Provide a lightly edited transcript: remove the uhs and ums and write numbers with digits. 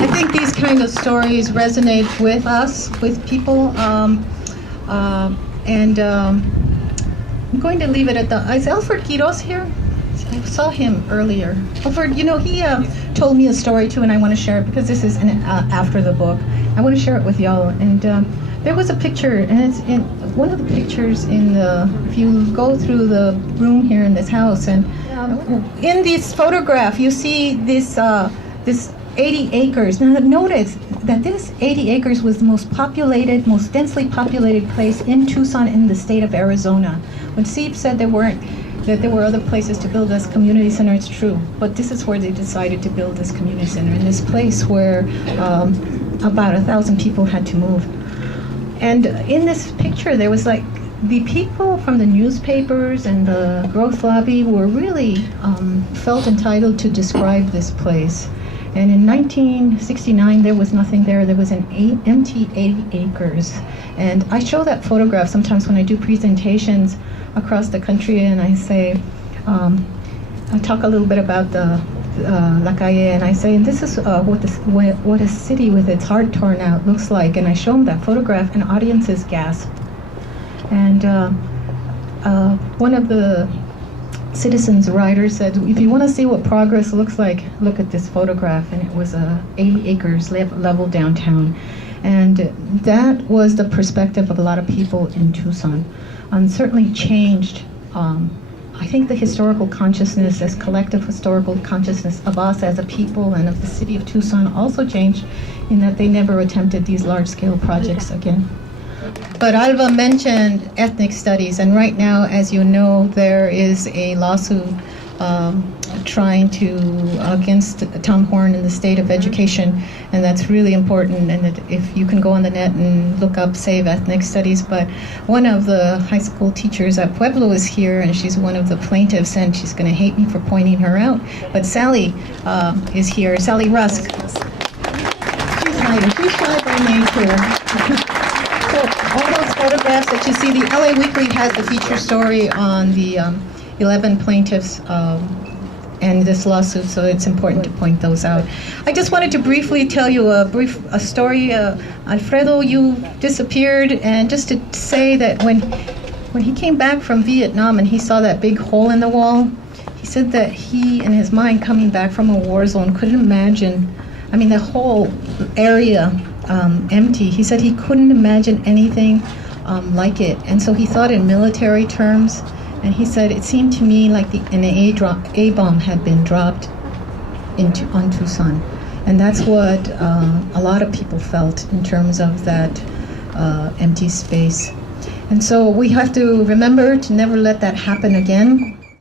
I think these kind of stories resonate with us, with people, I'm going to leave it at that. Is Alfred Quiros here? I saw him earlier. Alfred, he told me a story too, and I want to share it because this is after the book. I want to share it with y'all. And there was a picture, and it's in one of the pictures if you go through the room here in this house, and in this photograph you see this 80 acres. Now notice that this 80 acres was the most densely populated place in Tucson in the state of Arizona. When Steve said that there were other places to build this community center, it's true. But this is where they decided to build this community center, in this place where about 1,000 people had to move. And in this picture, there was like the people from the newspapers and the growth lobby were really felt entitled to describe this place. And in 1969, there was nothing there. There was an empty 80 acres. And I show that photograph sometimes when I do presentations across the country, and I say, I talk a little bit about the La Calle, and I say, and this is what a city with its heart torn out looks like. And I show them that photograph, and audiences gasp. And one of the citizens writers said, if you want to see what progress looks like, look at this photograph. And it was 80 acres level downtown. And that was the perspective of a lot of people in Tucson, and certainly changed I think the historical consciousness, this collective historical consciousness of us as a people and of the city of Tucson also changed, in that they never attempted these large-scale projects again. But Alva mentioned ethnic studies, and right now, as you know, there is a lawsuit trying to against Tom Horn in the state of education, and that's really important. And that if you can go on the net and look up Save Ethnic Studies, but one of the high school teachers at Pueblo is here, and she's one of the plaintiffs, and she's going to hate me for pointing her out. But Sally is here, Sally Rusk. She's hiding. She's shy by name too. So all those photographs that you see, the LA Weekly has the feature story on the 11 plaintiffs and this lawsuit, so it's important to point those out. I just wanted to briefly tell you a story. Alfredo, you disappeared, and just to say that when he came back from Vietnam and he saw that big hole in the wall, he said that he, in his mind, coming back from a war zone, couldn't imagine, the whole area empty. He said he couldn't imagine anything like it, and so he thought in military terms. And he said, it seemed to me like an A-bomb had been dropped on Tucson. And that's what a lot of people felt in terms of that empty space. And so we have to remember to never let that happen again.